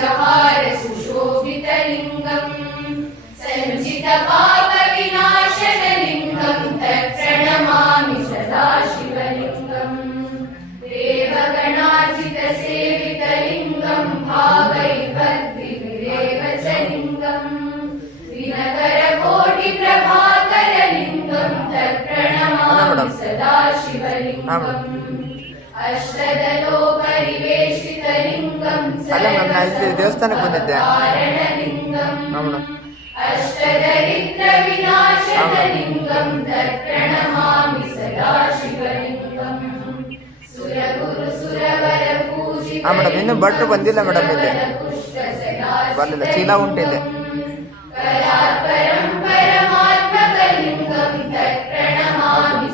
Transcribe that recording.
पंकजहार सुशोभितलिङ्गम् सञ्चितपापविनाशनलिङ्गं तत्प्रणमामि सदा शिवलिङ्गम् देवगणार्चितसेवितलिङ्गं भावैर्भद्रिभिरेव च लिङ्गम् दिनकरकोटिप्रभाकरलिङ्गं तत्प्रणमामि सदा शिवलिङ्गम् ಅಷ್ಟದಲೋಪರಿವೇಶಿತಲಿಂಗಂ ದೇವಸ್ಥಾನಕ್ಕೆ ಬಂದಿದ್ದೆ ಅಷ್ಟದರಿದ್ರ ವಿನಾಶಕಲಿಂಗಂ ತತ್ಪ್ರಣಮಾಮಿ ಸದಾ ಶಿವಲಿಂಗಂ ಸುರಗುರು ಸುರವರ ಪೂಜಿತ ಮೇಡಮ್ ಇನ್ನು ಭಟ್ರು ಬಂದಿಲ್ಲ ಮೇಡಮ್ ಇಲ್ಲಿ ಬರಲಿಲ್ಲ ಚೀಲ ಉಂಟಿದೆ ಪರಮಾತ್ಮಕಲಿಂಗಂ ತತ್ಪ್ರಣಮಾಮಿ